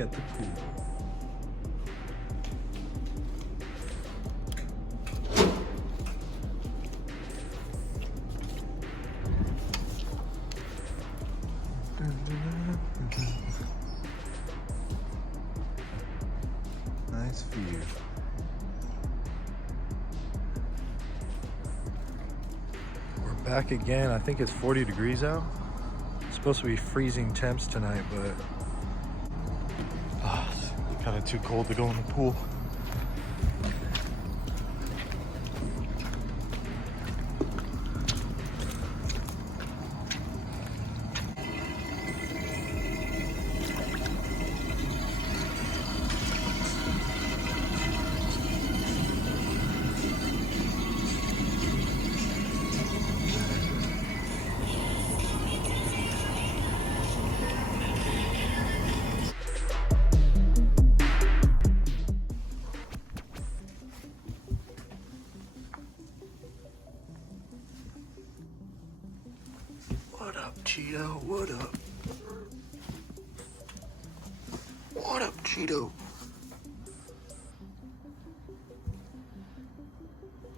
back at the pool. Nice view. We're back again. I think it's 40 degrees out. It's supposed to be freezing temps tonight, but it's kind of too cold to go in the pool. What up, Cheeto? What up? What up, Cheeto?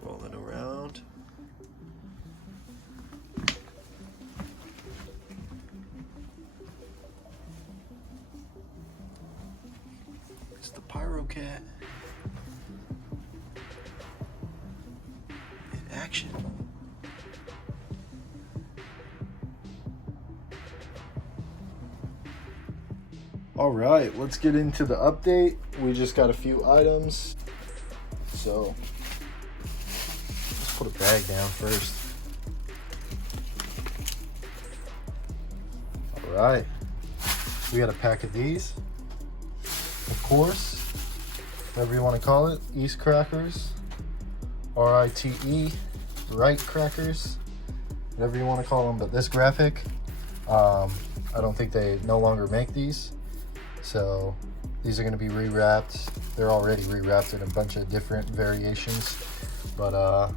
Rolling around. It's the Pyro cat. In action. All right, let's get into the update. We just got a few items. So let's put a bag down first. All right, we got a pack of these. Of course, whatever you want to call it, East crackers, R-I-T-E, right crackers, whatever you want to call them. But this graphic, I don't think they no longer make these. So these are going to be rewrapped. They're already rewrapped in a bunch of different variations, but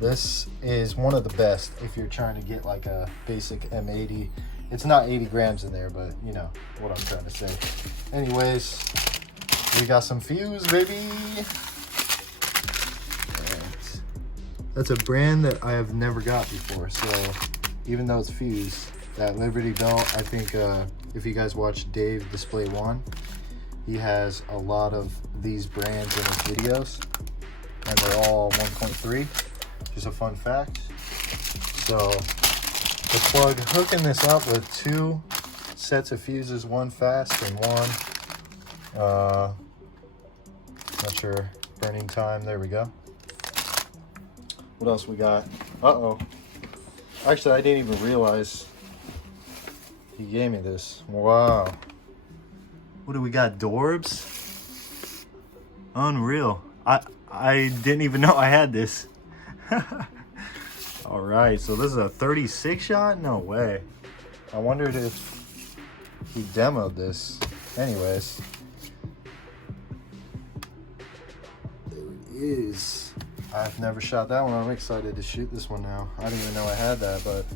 this is one of the best if you're trying to get like a basic M80. It's not 80 grams in there, but you know what I'm trying to say. Anyways, we got some fuse, baby. And that's a brand that I have never got before, so even though it's fuse, that Liberty belt, I think if you guys watch Dave Display One, he has a lot of these brands in his videos, and they're all 1.3, just a fun fact. So the plug hooking this up with two sets of fuses, one fast and one not sure, burning time. There we go. What else we got? Actually, I didn't even realize he gave me this. Wow. What do we got? Dorbs? Unreal. I didn't even know I had this. All right, so this is a 36 shot? No way. I wondered if he demoed this. Anyways. There it is. I've never shot that one. I'm excited to shoot this one now. I didn't even know I had that, but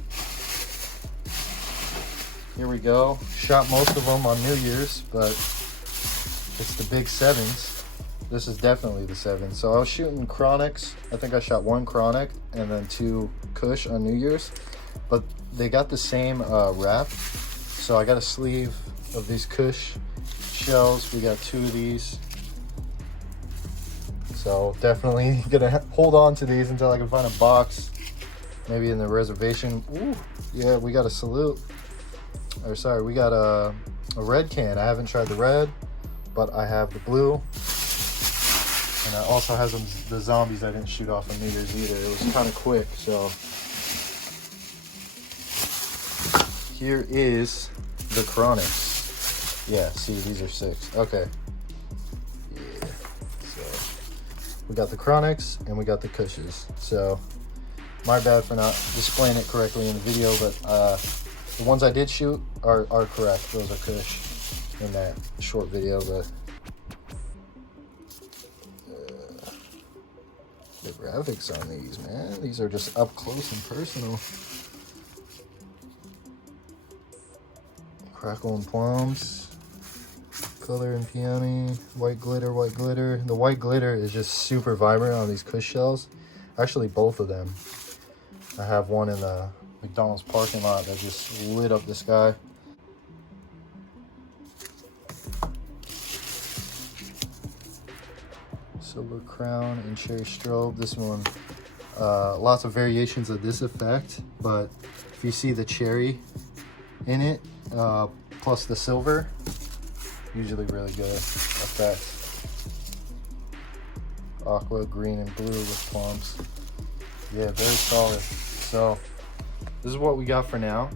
here we go. Shot most of them on New Year's, but it's the big sevens. This is definitely the 7. So I was shooting Chronics. I think I shot 1 Chronic and then 2 Kush on New Year's, but they got the same wrap. So I got a sleeve of these Kush shells. We got 2 of these. So definitely gonna hold on to these until I can find a box, maybe in the reservation. Ooh, yeah, we got a salute. Or sorry, we got a red can. I haven't tried the red, but I have the blue. And I also have the zombies I didn't shoot off on New Year's either. It was kind of quick, so. Here is the Chronics. Yeah, see, these are 6. Okay. Yeah, so. We got the Chronics and we got the Kushes. So, my bad for not displaying it correctly in the video, but the ones I did shoot are correct. Those are Kush in that short video, but the graphics on these, man. These are just up close and personal. Crackle and plums. color and peony, white glitter, white glitter. The white glitter is just super vibrant on these Kush shells. Actually, both of them. I have one in the McDonald's parking lot that just lit up the sky. Silver crown and cherry strobe. This one, lots of variations of this effect, but if you see the cherry in it, plus the silver, usually really good effects. Aqua, green, and blue with plums. Yeah, very solid. So this is what we got for now.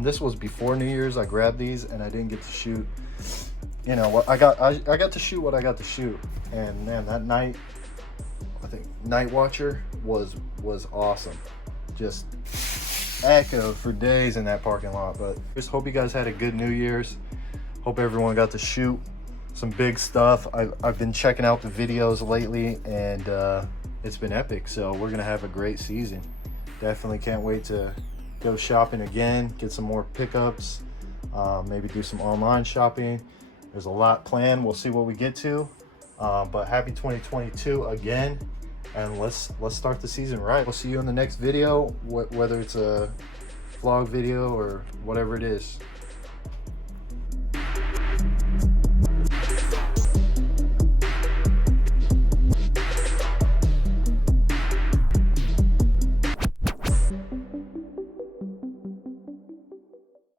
This was before New Year's. I grabbed these and I didn't get to shoot. You know what I got to shoot what I got to shoot. And man, that night, I think Night Watcher was awesome. Just echoed for days in that parking lot. But just hope you guys had a good New Year's. Hope everyone got to shoot some big stuff. I've been checking out the videos lately, and it's been epic. So we're gonna have a great season. Definitely can't wait to go shopping again, get some more pickups, maybe do some online shopping. There's a lot planned. We'll see what we get to. But happy 2022 again, and let's start the season right. We'll see you in the next video, whether it's a vlog video or whatever it is.